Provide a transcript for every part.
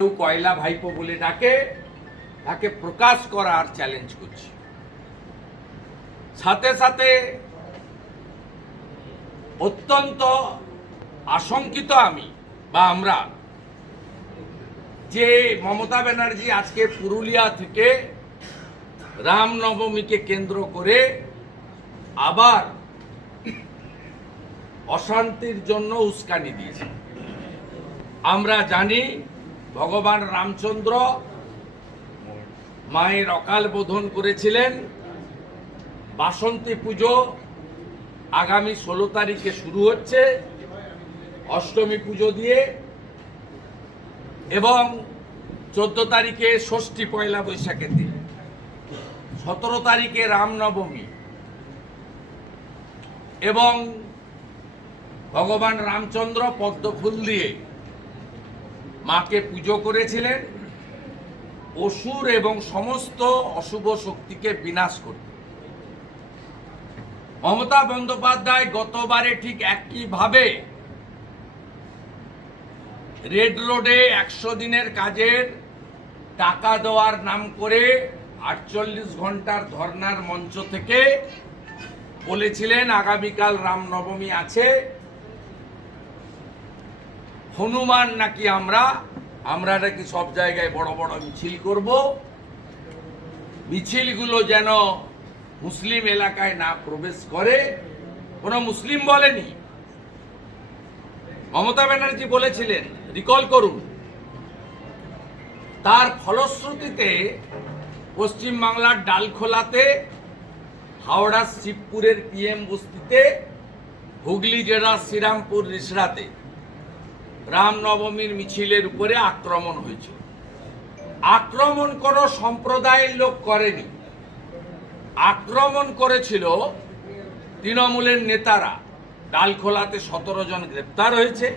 কেউ কয়লা ভাইপো বলে ডাকে, তাকে প্রকাশ করার চ্যালেঞ্জ করছি। সাথে সাথে অত্যন্ত আশঙ্কিত আমি বা আমরা যে মমতা ব্যানার্জি আজকে পুরুলিয়া থেকে রামনবমীকে কেন্দ্র করে আবার অশান্তির জন্য উস্কানি দিয়েছে। আমরা জানি ভগবান রামচন্দ্র মায়ের অকাল বোধন করেছিলেন। বাসন্তী পুজো আগামী ষোলো তারিখে শুরু হচ্ছে, অষ্টমী পুজো দিয়ে। এবং চোদ্দ তারিখে ষষ্ঠী পয়লা বৈশাখের দিন। সতেরো তারিখে রামনবমী। এবং ভগবান রামচন্দ্র পদ্মফুল দিয়ে মাকে পুজো করেছিলেন। অসুর এবং সমস্ত অশুভ শক্তিকে বিনাশ করতে। মমতা বন্দ্যোপাধ্যায় গতবারে ঠিক একইভাবে রেড রোডে একশো দিনের কাজের টাকা দেওয়ার নাম করে আটচল্লিশ ঘণ্টার ধর্নার মঞ্চ থেকে বলেছিলেন, আগামীকাল রামনবমী আছে। হনুমান নাকি আমরা? আমরা নাকি সব জায়গায় বড় বড় মিছিল করব। মিছিলগুলো যেন মুসলিম এলাকায় না প্রবেশ করে। কোনো মুসলিম বলেনি? মমতা ব্যানার্জি বলেছিলেন রিকল করুন। তার ফলশ্রুতিতে পশ্চিমবাংলার ডালখোলাতে হাওড়া শিবপুরের পিএম বস্তিতে, হুগলি জেলার শ্রীরামপুর রিসরাতে রামনবমীর মিছিলের উপরে আক্রমণ হয়েছিল। আক্রমণ কোনো সম্প্রদায়ের লোক করেনি। আক্রমণ করেছিল তৃণমূলের নেতারা। ডালখোলাতে সতেরো জন গ্রেপ্তার হয়েছে।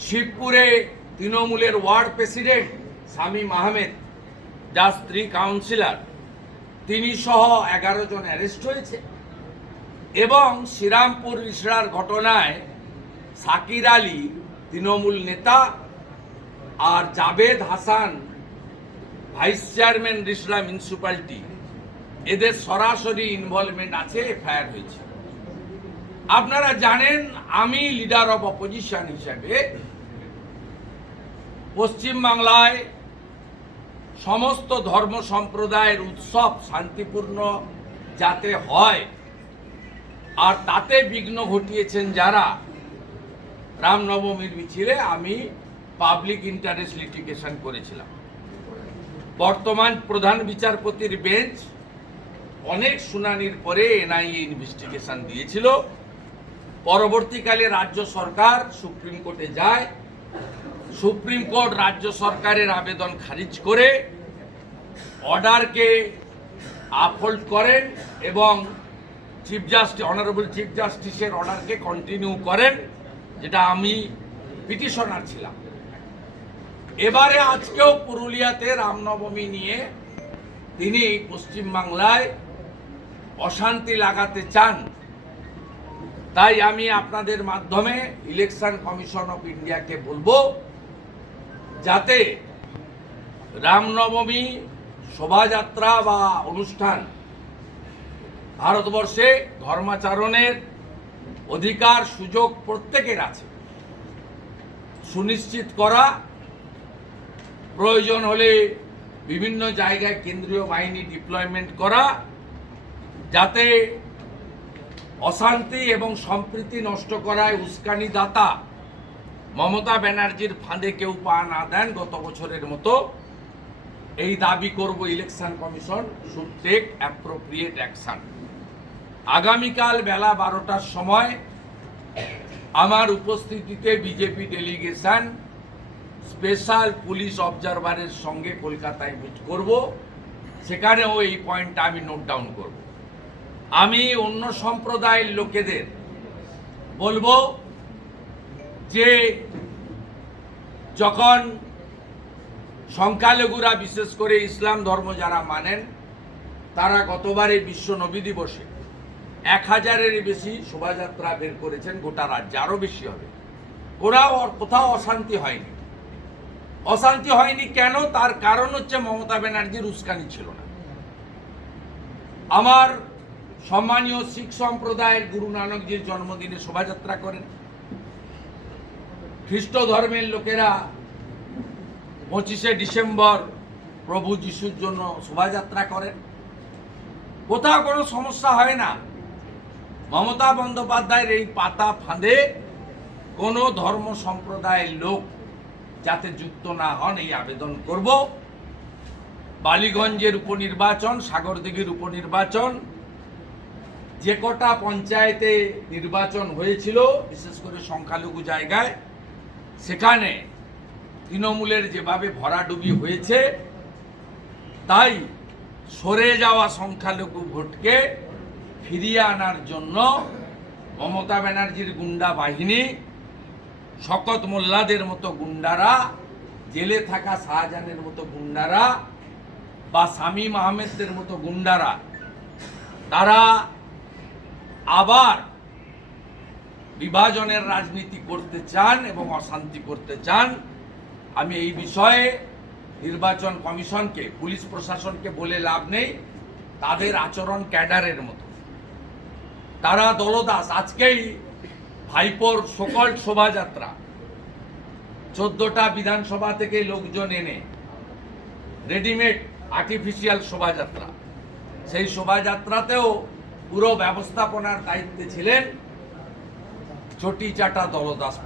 শিবপুরে তৃণমূলের ওয়ার্ড প্রেসিডেন্ট শামীম আহমেদ যার স্ত্রী কাউন্সিলর, তিনি সহ এগারো জন অ্যারেস্ট হয়েছে। এবং শ্রীরামপুর ইসরার ঘটনায় সাকির আলী, তৃণমূল নেতা, আর Jabed Hasan, vice chairman Rishra municipality. এদের সরাসরি ইনভলভমেন্ট আছে, এফআইআর হয়েছে। আপনারা জানেন, আমি লিডার অফ অপোজিশন হিসেবে পশ্চিমবাংলায় সমস্ত ধর্ম সম্প্রদায়ের উৎসব শান্তিপূর্ণ যাতে হয়, আর তাতে বিঘ্ন ঘটিয়েছেন যারা রামনবমীর মিছিলে আমি পাবলিক ইন্টারেস্ট লিটিগেশন করেছিলাম। বর্তমান প্রধান বিচারপতির বেঞ্চ অনেক শুনানির পরে এনআইএ ইনভেস্টিগেশন দিয়েছিল। পরবর্তীকালে রাজ্য সরকার সুপ্রিম কোর্টে যায়। সুপ্রিম কোর্ট রাজ্য সরকারের আবেদন খারিজ করে অর্ডারকে আপহোল্ড করেন এবং চিফ জাস্টিস অনারেবল চিফ জাস্টিসের অর্ডারকে কন্টিনিউ করেন। যেটা আমি পিটিশনার ছিলাম। এবারে আজকেও পুরুলিয়াতে রামনবমী নিয়ে তিনি পশ্চিমবাংলায় অশান্তি লাগাতে চান। তাই আমি আপনাদের মাধ্যমে ইলেকশন কমিশন অফ ইন্ডিয়াকে বলব, যাতে রামনবমী শোভাযাত্রা বা অনুষ্ঠান ভারতবর্ষে ধর্মাচরণের অধিকার, সুযোগ প্রত্যেকের আছে। সুনিশ্চিত করা, প্রয়োজন হলে বিভিন্ন জায়গায় কেন্দ্রীয় বাহিনী ডিপ্লয়মেন্ট করা, যাতে অশান্তি এবং সম্প্রীতি নষ্ট করায় উস্কানি দাতা মমতা ব্যানার্জির ফাঁদে কেউ পা না দেন গত বছরের মতো। এই দাবি করব election commission, should take appropriate action আগামীকাল বেলা বারোটার সময় আমার উপস্থিতিতে বিজেপি ডেলিগেশন স্পেশাল পুলিশ অবজারভারের সঙ্গে কলকাতায় মিট করব। সেখানেও এই পয়েন্টটা আমি নোট ডাউন করব। আমি অন্য সম্প্রদায়ের লোকেদের বলব যে, যখন সংখ্যালঘুরা বিশেষ করে ইসলাম ধর্ম যারা মানেন, তারা গতবারে বিশ্ব নবী দিবসে এক হাজারের বেশি শোভাযাত্রা বের করেছেন গোটা রাজ্যে আরও বেশি হবে। ওরাও কোথাও অশান্তি হয়নি। অশান্তি হয়নি কেন? তার কারণ হচ্ছে মমতা ব্যানার্জির উস্কানি ছিল না। আমার সম্মানীয় শিখ সম্প্রদায়ের গুরু নানকজির জন্মদিনে শোভাযাত্রা করেন। খ্রিস্ট ধর্মের লোকেরা পঁচিশে ডিসেম্বর প্রভু যিশুর জন্য শোভাযাত্রা করেন। কোথাও কোনো সমস্যা হয় না। মমতা বন্দ্যোপাধ্যায়ের এই পাতা ফাঁদে কোনো ধর্ম সম্প্রদায়ের লোক যাতে যুক্ত না হন এই আবেদন করব। বালিগঞ্জের উপনির্বাচন, সাগরদিঘির উপনির্বাচন, যে কটা পঞ্চায়েতে নির্বাচন হয়েছিল, বিশেষ করে সংখ্যালঘু জায়গায়, সেখানে তৃণমূলের যেভাবে ভরাডুবি হয়েছে, তাই সরে যাওয়া সংখ্যালঘু ভোটকে ফিরিয়ে আনার জন্য মমতা ব্যানার্জির গুন্ডা বাহিনী, শকত মোল্লাদের মতো গুন্ডারা, জেলে থাকা শাহজাহানের মতো গুন্ডারা বা শামীম আহমেদদের মতো গুন্ডারা, তারা আবার বিভাজনের রাজনীতি করতে চান এবং অশান্তি করতে চান। আমি এই বিষয়ে নির্বাচন কমিশনকে, পুলিশ প্রশাসনকে বলে লাভ নেই। তাদের আচরণ ক্যাডারের মতো। তারা দলদাস, আজকেই ভাইপোর সকল শোভাযাত্রা। চোদ্দটা বিধানসভা থেকে লোকজন এনে রেডিমেড আর্টিফিশিয়াল শোভাযাত্রা। সেই শোভাযাত্রাতেও পুরো ব্যবস্থাপনার দায়িত্বে ছিলেন চটি চাটা দলদাস